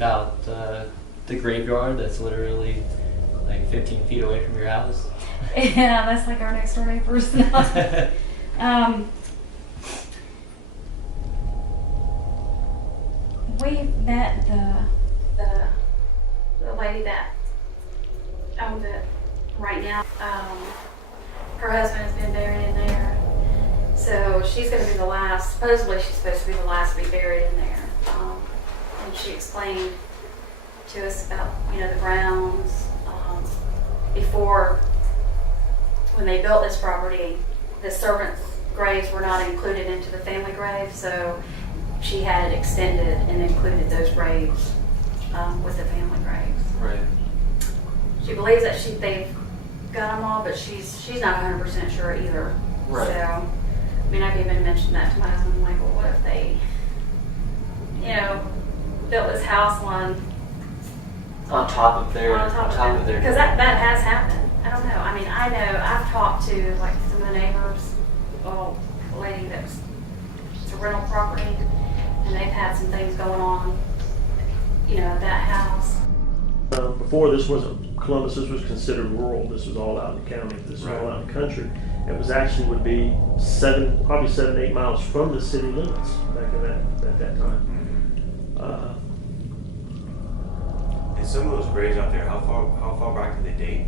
about the graveyard that's literally like 15 feet away from your house? Yeah, that's like our next door neighbors. We met the lady that owned it right now. Her husband has been buried in there, so she's going to be the last. Supposedly, she's supposed to be the last to be buried in there. And she explained to us about the grounds before, when they built this property, the servants' graves were not included into the family graves, so she had it extended and included those graves with the family graves. Right. She believes that they've got them all, but she's not 100% sure either. Right. So, I mean, I've even mentioned that to my husband. I'm like, well, what if they, built this house on top of their because that has happened. I don't know. I mean, I know I've talked to like some of the neighbors, a lady it's a rental property, and they've had some things going on, at that house. Before this wasn't Columbus, this was considered rural. This was all out in the county. This was all out in the country. It was actually would be probably 7-8 miles from the city limits back in at that time. And some of those graves out there, how far back do they date?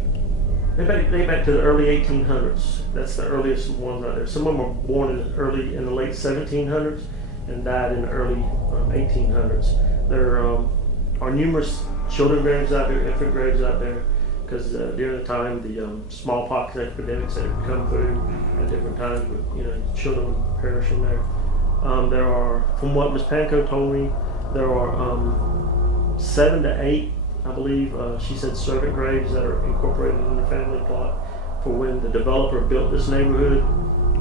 They date back to the early 1800s. That's the earliest ones out there. Some of them were born in the late 1700s and died in the early 1800s. There are numerous children graves out there, infant graves out there, because during the time the smallpox epidemics that had come through at different times, with children perishing there. There are, from what Ms. Panko told me, there are 7 to 8, I believe. She said servant graves that are incorporated in the family plot. For when the developer built this neighborhood,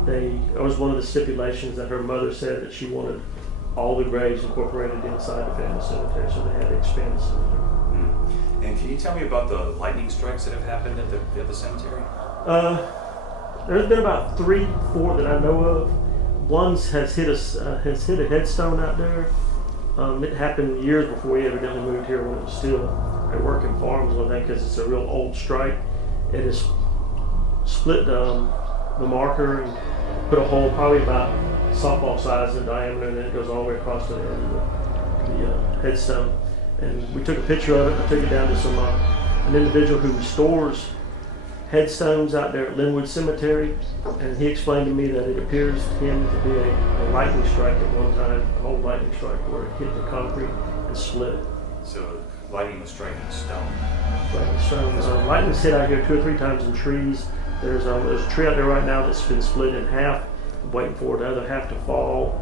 it was one of the stipulations that her mother said that she wanted all the graves incorporated inside the family cemetery, so they had to expand the cemetery. And can you tell me about the lightning strikes that have happened at the cemetery? There's been about 3, 4 that I know of. One has hit a headstone out there. It happened years before we evidently moved here, when it was still at working farms, I think, because it's a real old strike. It has split the marker and put a hole probably about softball size in diameter, and then it goes all the way across to the headstone. And we took a picture of it. I took it down to an individual who restores headstones out there at Linwood Cemetery, and he explained to me that it appears to him to be a lightning strike at one time, an old lightning strike where it hit the concrete and split it. So lightning was striking stone. Lightning's hit out here 2 or 3 times in trees. There's a tree out there right now that's been split in half, waiting for the other half to fall.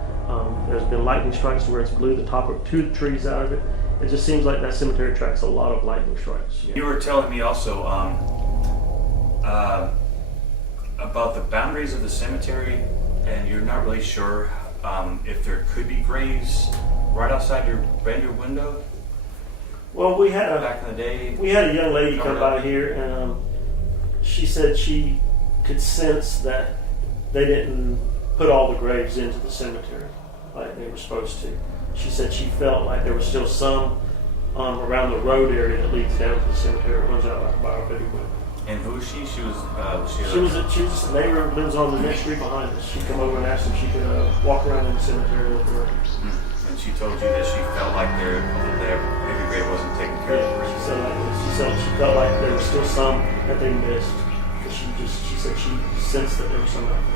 There's been lightning strikes where it's blew the top of 2 trees out of it. It just seems like that cemetery attracts a lot of lightning strikes. You were telling me also about the boundaries of the cemetery, and you're not really sure if there could be graves right outside your window. Well, back in the day, we had a young lady come by here, and she said she could sense that they didn't put all the graves into the cemetery like they were supposed to. She said she felt like there was still some around the road area that leads down to the cemetery. It runs out like by our baby window. And who was she? She was just a neighbor who lives on the next street behind us. She come over and asked if she could walk around in the cemetery and look around. And she told you that she felt like their baby grave wasn't taken care of. She felt like there was still some that they missed. But she said she sensed that there was some out there.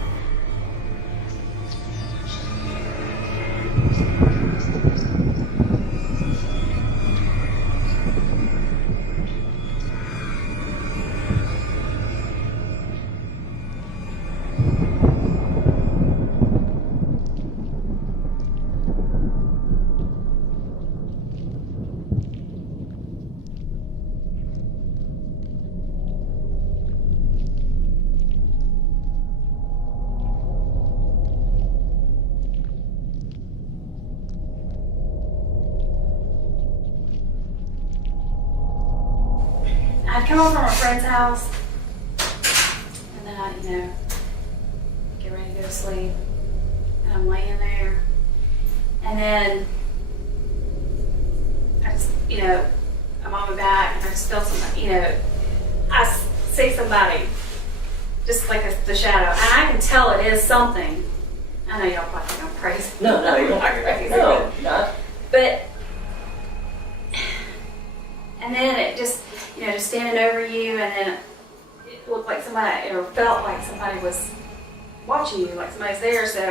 I'd come over from a friend's house, and then I'd, get ready to go to sleep, and I'm laying there, and then I just, you know, I'm on my back and I just feel somebody, you know, I see somebody, just like the shadow, and I can tell it is something. I know y'all probably think I'm crazy. No, You're not crazy. no, not. But, and then it just, you know, just standing over you, and then it looked like somebody, or felt like somebody was watching you, like somebody's there. So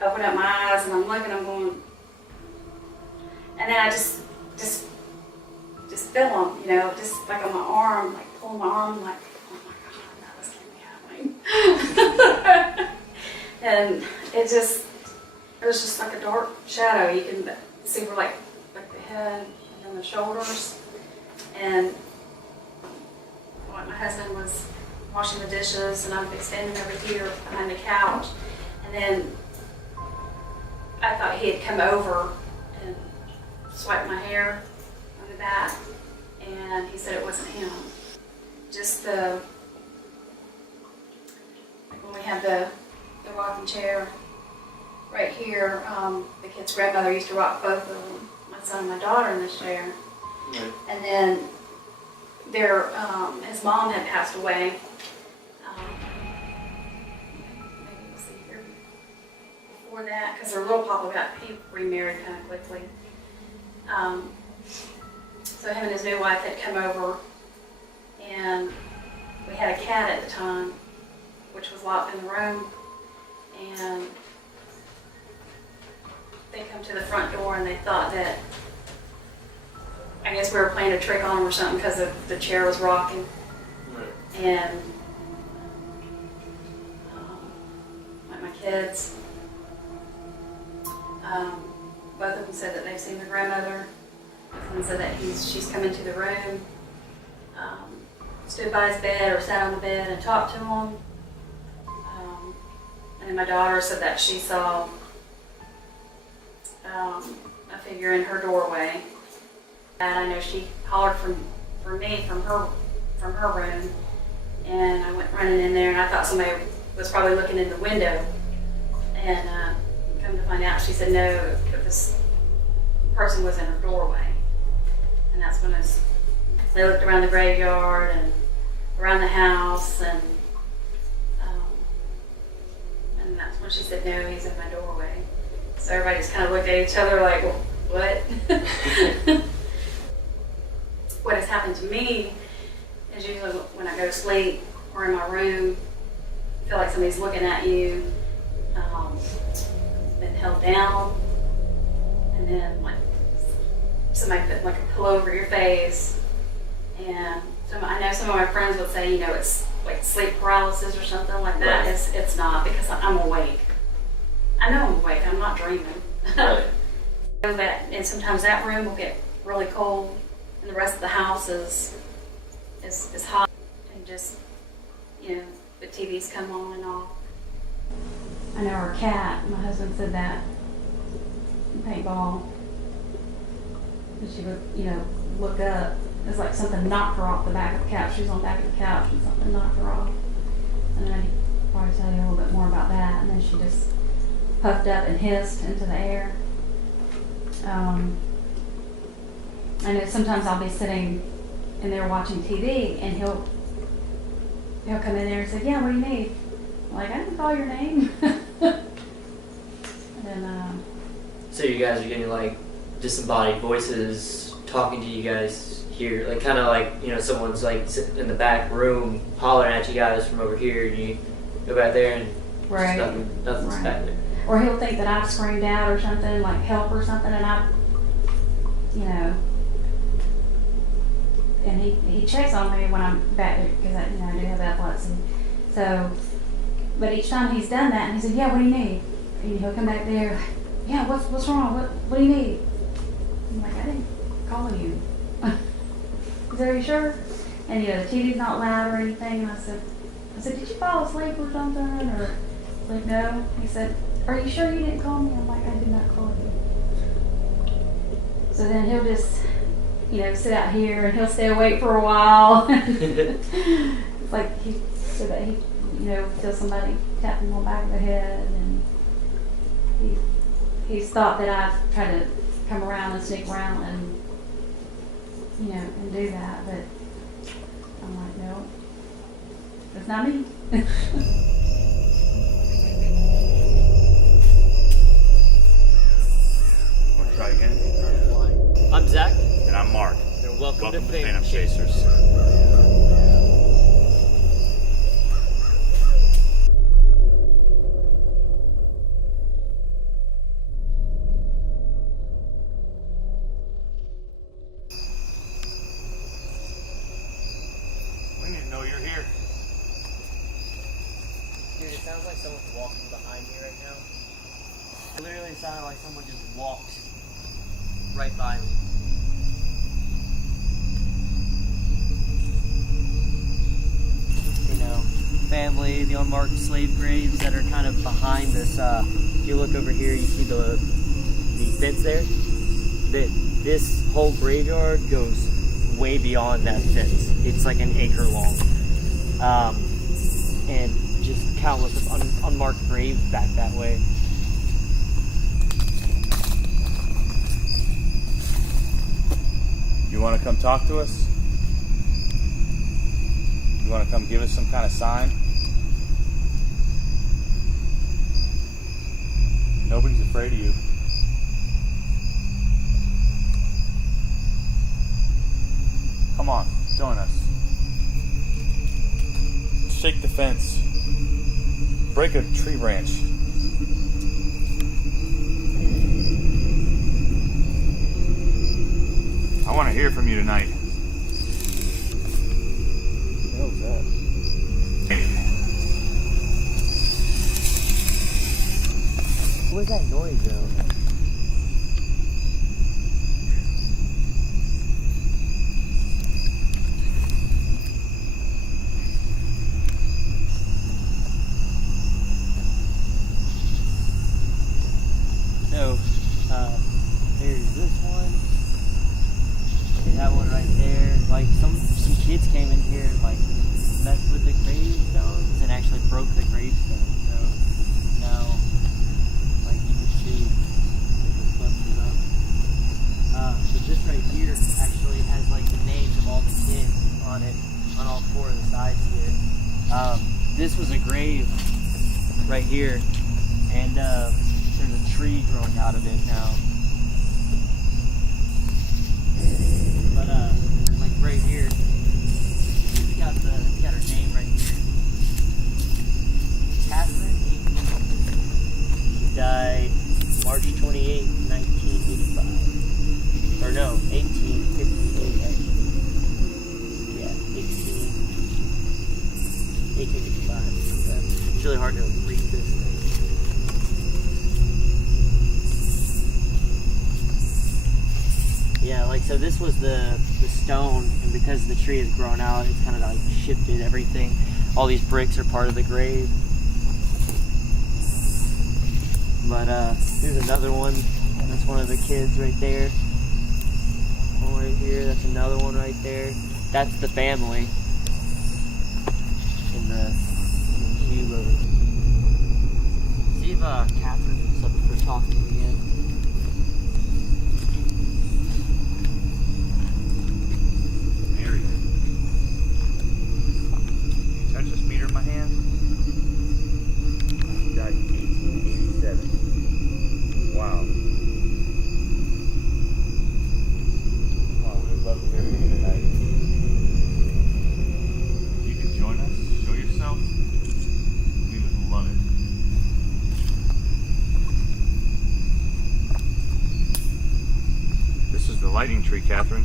I open up my eyes and I'm looking, I'm going, and then I just feel them, you know, just like on my arm, like pulling my arm, like, oh my God, that was happening. And it was just like a dark shadow. You can see where like the head and then the shoulders. And my husband was washing the dishes and I'd be standing over here behind the couch. And then I thought he had come over and swiped my hair on the back. And he said it wasn't him. Just when we had the rocking chair right here, the kid's grandmother used to rock both of them, my son and my daughter, in this chair. Right. And then his mom had passed away. Maybe it was a year before that, because their little papa he remarried kind of quickly. So him and his new wife had come over, and we had a cat at the time, which was locked in the room. And they come to the front door and they thought that, I guess we were playing a trick on them or something because the chair was rocking. Right. And like my kids, both of them said that they've seen their grandmother. Both of them said that she's come into the room, stood by his bed or sat on the bed and talked to him. And then my daughter said that she saw a figure in her doorway. And I know she hollered for me from her room, and I went running in there, and I thought somebody was probably looking in the window. And come to find out, she said no, this person was in her doorway. And that's when they looked around the graveyard and around the house, and that's when she said, no, he's in my doorway. So everybody just kind of looked at each other like, well, what? What has happened to me is usually when I go to sleep or in my room, I feel like somebody's looking at you, been held down, and then like somebody put like a pillow over your face. And I know some of my friends would say, you know, it's like sleep paralysis or something like that. Right. It's not, because I'm awake. I know I'm awake. I'm not dreaming. Right. And sometimes that room will get really cold, and the rest of the house is hot, and just, you know, the TVs come on and off. I know our cat, my husband said that, paintball, and she would, you know, look up. It's like something knocked her off the back of the couch. She was on the back of the couch and something knocked her off. And then I'd probably tell you a little bit more about that. And then she just puffed up and hissed into the air. I know sometimes I'll be sitting in there watching TV, and he'll come in there and say, yeah, what do you need? I'm like, I didn't call your name. And then, So you guys are getting like disembodied voices talking to you guys here, like kind of like, you know, someone's like sitting in the back room hollering at you guys from over here, and you go back there and right. nothing's Right. back there. Or he'll think that I've screamed out or something, like help or something, and I, you know, and he checks on me when I'm back there, because I, you know, I do have epilepsy. So, but each time he's done that, and he said, yeah, what do you need? And he'll come back there, yeah, what's wrong? What do you need? I'm like, I didn't call you. He said, are you sure? And, you know, the TV's not loud or anything. And I said, did you fall asleep or something? Or, like, no. He said, are you sure you didn't call me? I'm like, I did not call you. So then he'll just, you know, sit out here and he'll stay awake for a while. It's like so that he, you know, feels somebody tapping him on the back of the head, and he's thought that I've tried to come around and sneak around and, you know, and do that. But I'm like, no, that's not me. Want to try again? I'm Zach. And I'm Mark. And welcome to Phantom Phantom Chasers. We didn't know you're here. Dude, it sounds like someone's walking behind me right now. It literally sounded like someone just walked right by me. You know, family, the unmarked slave graves that are kind of behind this. If you look over here, you see the fence there. This whole graveyard goes way beyond that fence. It's like an acre long. And just countless of unmarked graves back that way. You want to come talk to us? You want to come give us some kind of sign? Nobody's afraid of you. Come on, join us. Shake the fence. Break a tree branch. I want to hear from you tonight. What the hell is that? What was that noise though? No, there's this one. That one right there. Like some kids came in here and like messed with the gravestones and actually broke the gravestone. So now, like you can see, they just busted up. But this right here actually has like the names of all the kids on it, on all four of the sides here. This was a grave right here, and there's a tree growing out of it now. But like right here, it's got her name right here. Catherine. She died March 28, 1985. Or no, 1858 actually. Yeah, 1855. It's really hard to read this thing. Yeah, like so this was the stone, and because the tree has grown out, it's kind of like shifted everything. All these bricks are part of the grave. But here's another one. That's one of the kids right there. One right here, that's another one right there. That's the family in the cube over. See if Catherine is up for talking again. Touch this meter in my hand. She died in 1887. Wow. Wow, we would love to hear from you tonight. If you could join us, show yourself, we would love it. This is the lighting tree, Catherine.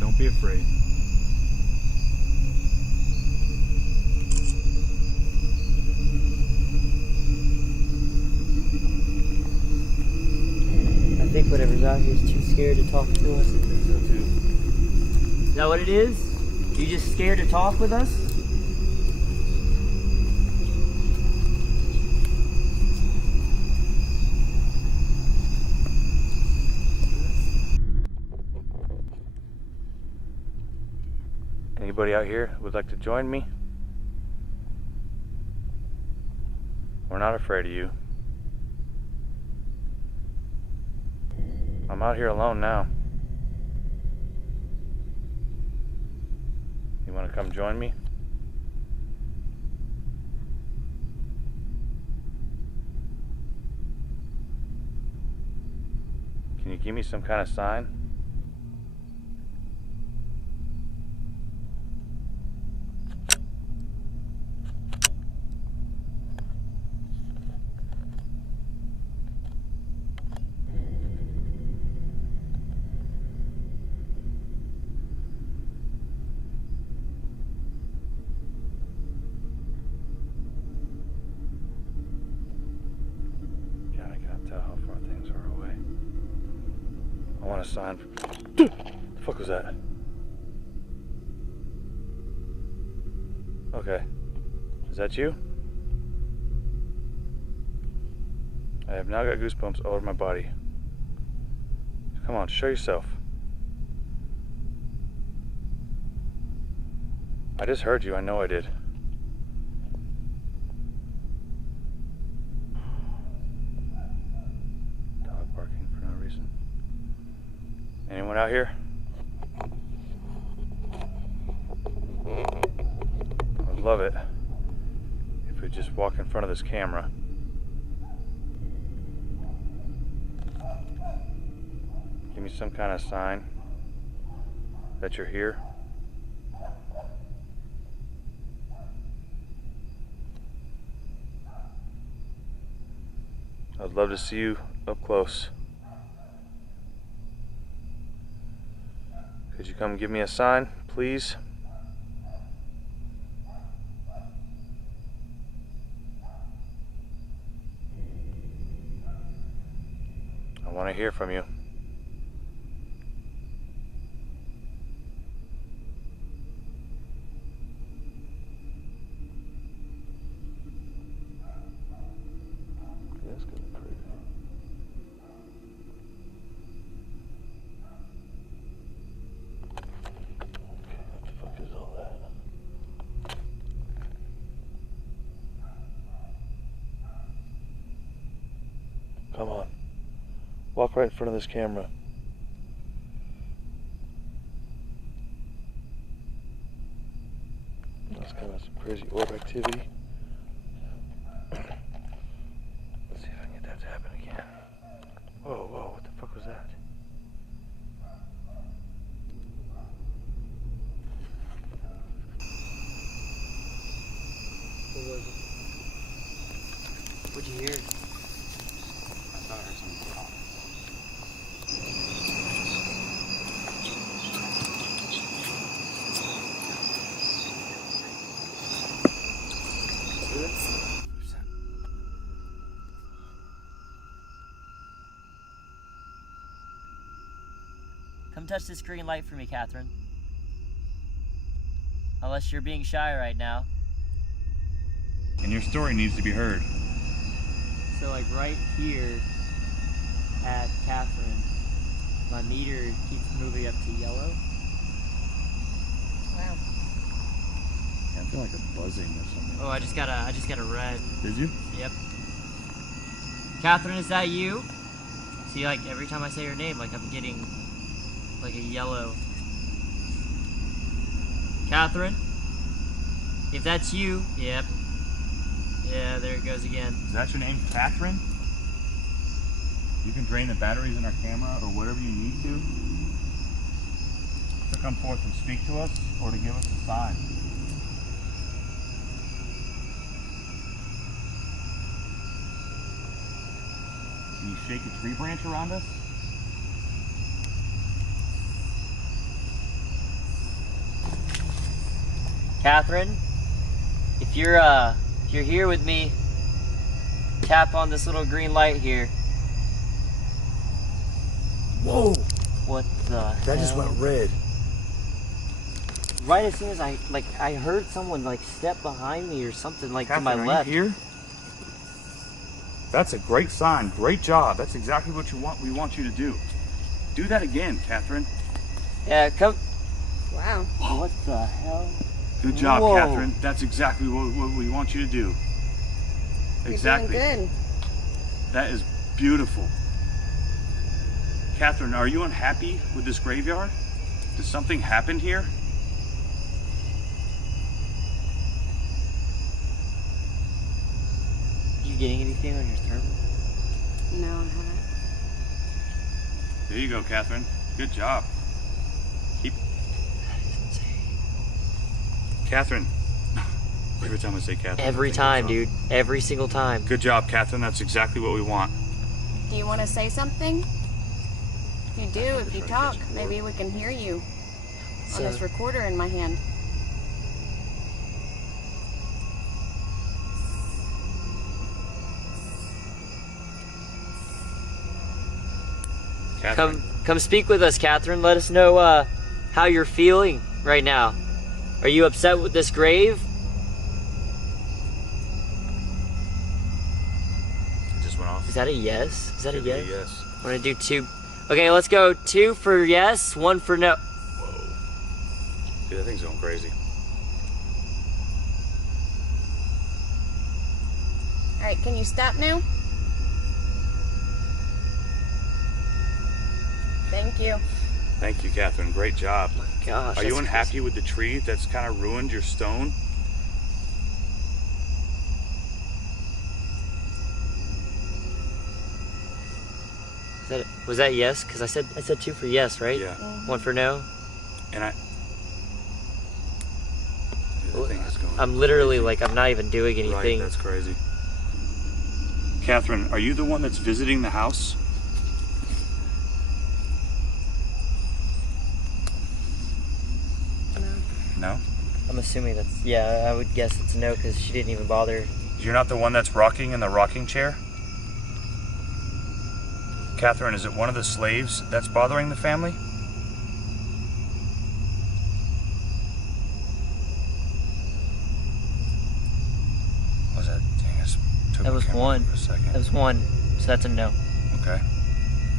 Don't be afraid. I think whatever's out here is too scared to talk to us. I think so too. Is that what it is? You just scared to talk with us? Anybody out here would like to join me? We're not afraid of you. I'm out here alone now. You want to come join me? Can you give me some kind of sign? God, I can't tell how far things are away. I want a sign. The fuck was that? Okay. Is that you? I have now got goosebumps all over my body. Come on, show yourself. I just heard you, I know I did. Dog barking for no reason. Anyone out here? I would love it if we just walk in front of this camera. Give me some kind of sign that you're here. I'd love to see you up close. Could you come give me a sign, please? I want to hear from you. That's getting crazy. What the fuck is all that? Come on. Walk right in front of this camera. That's kind of some crazy orb activity. Let's see if I can get that to happen again. Whoa, whoa, what the fuck was that? What was it? What'd you hear? I thought I heard something pop. Come touch this green light for me, Catherine. Unless you're being shy right now. And your story needs to be heard. So like right here at Catherine, my meter keeps moving up to yellow. Wow. Yeah, I feel like a buzzing or something. Oh, I just got a red. Did you? Yep. Catherine, is that you? See, like every time I say her name, like I'm getting like a yellow. Catherine? If that's you, yep. Yeah, there it goes again. Is that your name, Catherine? You can drain the batteries in our camera or whatever you need to come forth and speak to us or to give us a sign. Can you shake a tree branch around us? Catherine, if you're here with me, tap on this little green light here. Whoa! What the hell? That just went red. Right as soon as I heard someone like step behind me or something like Catherine, to my are left. you here? That's a great sign. Great job. That's exactly what we want you to do. Do that again, Catherine. Yeah, Wow. What the hell? Good job, Whoa. Catherine. That's exactly what we want you to do. Exactly. You're doing good. That is beautiful. Catherine, are you unhappy with this graveyard? Did something happen here? You getting anything on your throat? No, I haven't. There you go, Catherine. Good job. Keep. Catherine. Every time I say Catherine. Every time, dude. Every single time. Good job, Catherine. That's exactly what we want. Do you want to say something? If you do, if you talk, maybe we can hear you on this recorder in my hand. Catherine. Come speak with us, Catherine. Let us know how you're feeling right now. Are you upset with this grave? It just went off. Is that a yes? Is that a yes? Yes. I'm gonna do 2. Okay, let's go 2 for yes, 1 for no. Whoa. Dude, that thing's going crazy. All right, can you stop now? Thank you. Thank you, Catherine. Great job. Gosh. Are you that's unhappy with the tree that's kind of ruined your stone? Was that yes? Because I said 2 for yes, right? Yeah. 1 for no. And Dude, that thing is going I'm literally crazy. like I'm not even doing Right, anything. that's crazy. Catherine, are you the one that's visiting the house? No? I'm assuming that's I would guess it's no because she didn't even bother. You're not the one that's rocking in the rocking chair? Catherine, is it one of the slaves that's bothering the family? What was that? Dang, it took That the was camera 1. for a second. That was 1. So that's a no. Okay.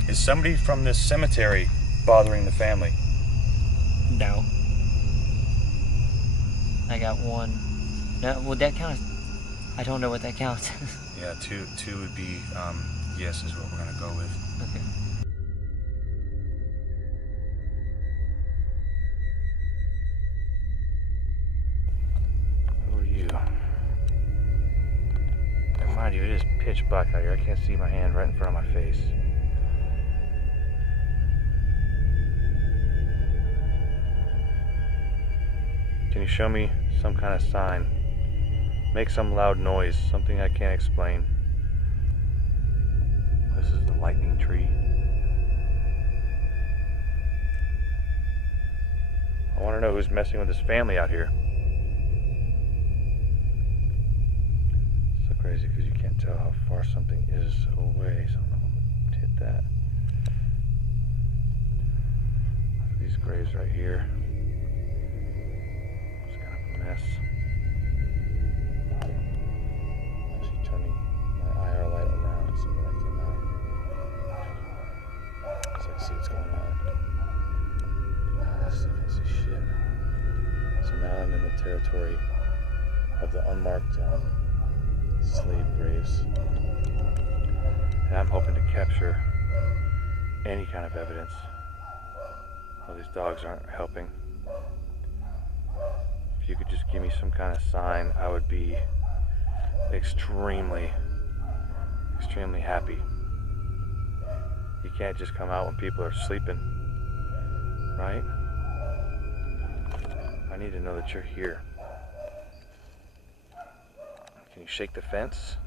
Is somebody from this cemetery bothering the family? No. I got 1. No, would that count? I don't know what that counts. Yeah, two would be yes is what we're gonna go with. Okay. Who are you? And mind you, it is pitch black out here. I can't see my hand right in front of my face. Can you show me some kind of sign? Make some loud noise, something I can't explain. This is the lightning tree. I want to know who's messing with this family out here. So crazy because you can't tell how far something is away. So I'm gonna hit that. Look at these graves right here. It's kind of a mess. Actually turning my IR light around so that I can so I can see what's going on. I still can't see shit. So now I'm in the territory of the unmarked slave graves. And I'm hoping to capture any kind of evidence. Well, these dogs aren't helping. If you could just give me some kind of sign, I would be extremely happy. You can't just come out when people are sleeping, right? I need to know that you're here. Can you shake the fence?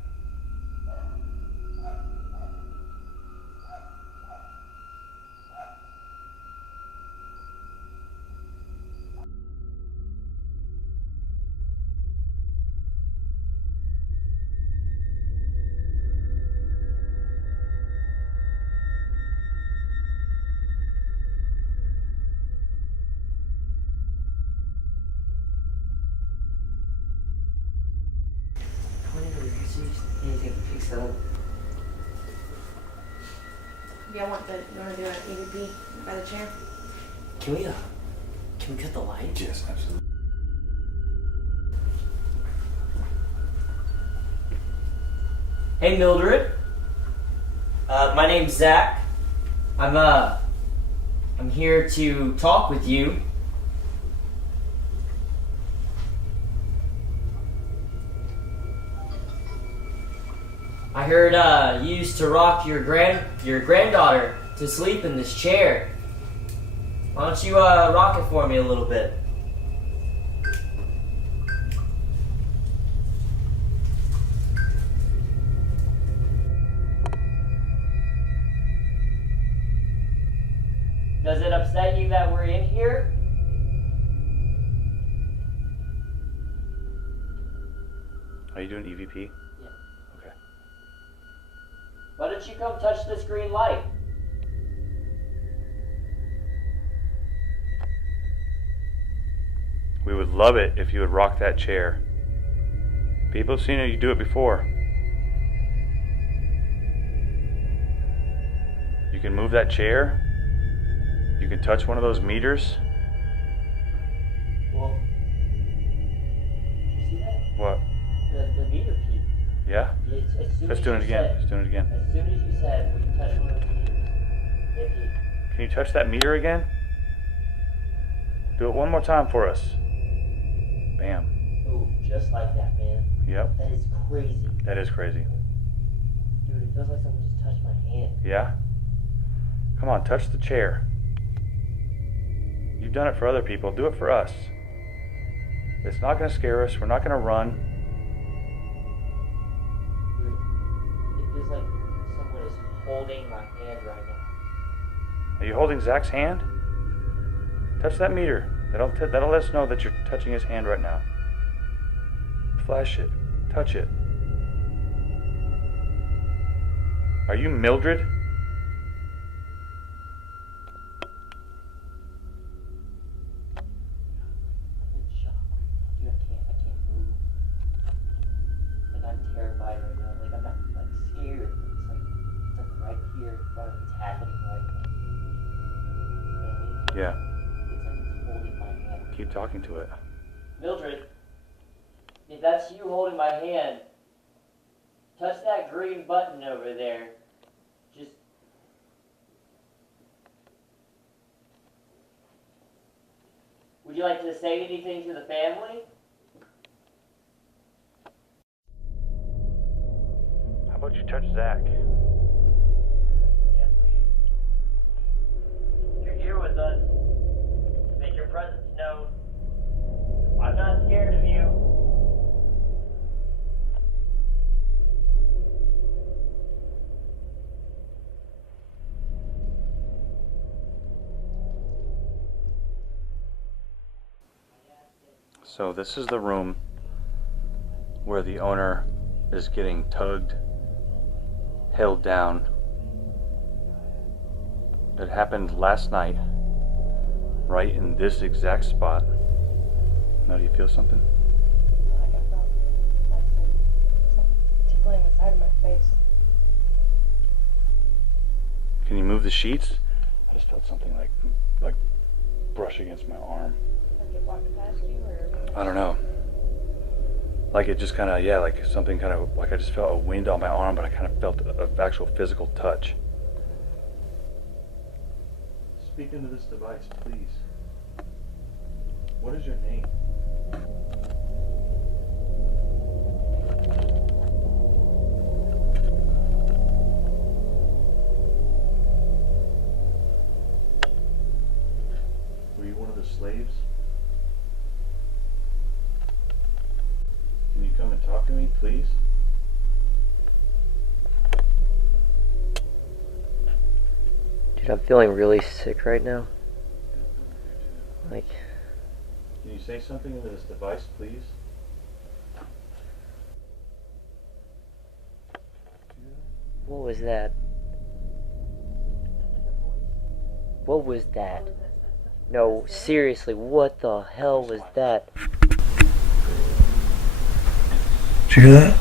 Anything to fix that up? You want to do an EVP by the chair? Can Can we cut the light? Yes, absolutely. Hey Mildred. My name's Zach. I'm here to talk with you. I heard you used to rock your granddaughter to sleep in this chair. Why don't you rock it for me a little bit? Does it upset you that we're in here? Are you doing EVP? Yeah. Okay. Why don't you come touch this green light? We would love it if you would rock that chair. People have seen you do it before. You can move that chair. You can touch one of those meters. Well, you see that? What? The meter key. Yeah? Let's Let's do it again. Let's do it again. As soon as you said, will you touch one of those meters? It beeped. Can you touch that meter again? Do it one more time for us. Bam. Oh, just like that, man. Yep. That is crazy. That is crazy. Dude, it feels like someone just touched my hand. Yeah? Come on, touch the chair. You've done it for other people. Do it for us. It's not going to scare us. We're not going to run. Dude, it feels like someone is holding my hand right now. Are you holding Zach's hand? Touch that meter. That'll let us know that you're touching his hand right now. Flash it. Touch it. Are you Mildred? I'm in shock. Dude, I can't move. Like, I'm terrified right now. Like, I'm not, like, scared. It's like right here in front of me. It's happening right now. You know what I mean? Yeah. It's like it's holding my hand. Keep talking to it. Mildred, if that's you holding my hand, touch that green button over there. Just... Would you like to say anything to the family? How about you touch Zach? Yeah, please. You're here with us. Make your presence known. I'm not scared of you. So this is the room where the owner is getting tugged, held down. It happened last night, right in this exact spot. Now, do you feel something? Like I felt like something tickling the side of my face. Can you move the sheets? I just felt something like brush against my arm. Like it walked past you, or? I don't know. Like it just kind of, yeah, like something kind of, like I just felt a wind on my arm, but I kind of felt an actual physical touch. Speak into this device, please. What is your name? Were you one of the slaves? Can you come and talk to me, please? Dude, I'm feeling really sick right now. Like... Can you say something into this device, please? What was that? What was that? No, seriously, what the hell was that? Did you hear that?